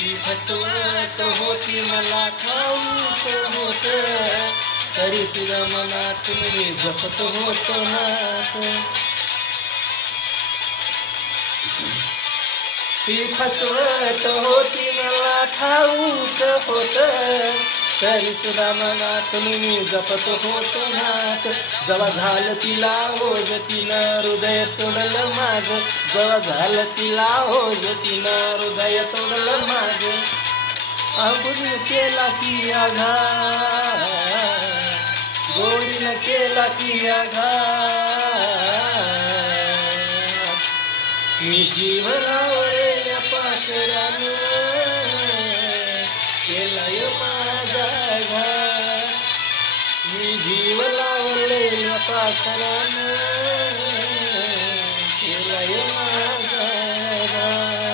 ती फसवत होती मला ठाऊक होत, तरी सुद्धा मनात मी जपत होतो नात. ती फसवत होती मला ठाऊक होत, तरी सुद्धा मनातून मी जपत होतो नात. जेव्हा झालं तिला ओझ तिनं हृदय तोडलं माझं, जेव्हा झालं तिला ओझ तिनं हृदय तोडलं माझं. अवघडीनं केला की आघात, गोडीनं केला की आघात. मी जीव लावलेल्या पाखरानं केलाय माझा घात. मी जीव लावलेल्या पाखरानं केलाय माझा घात.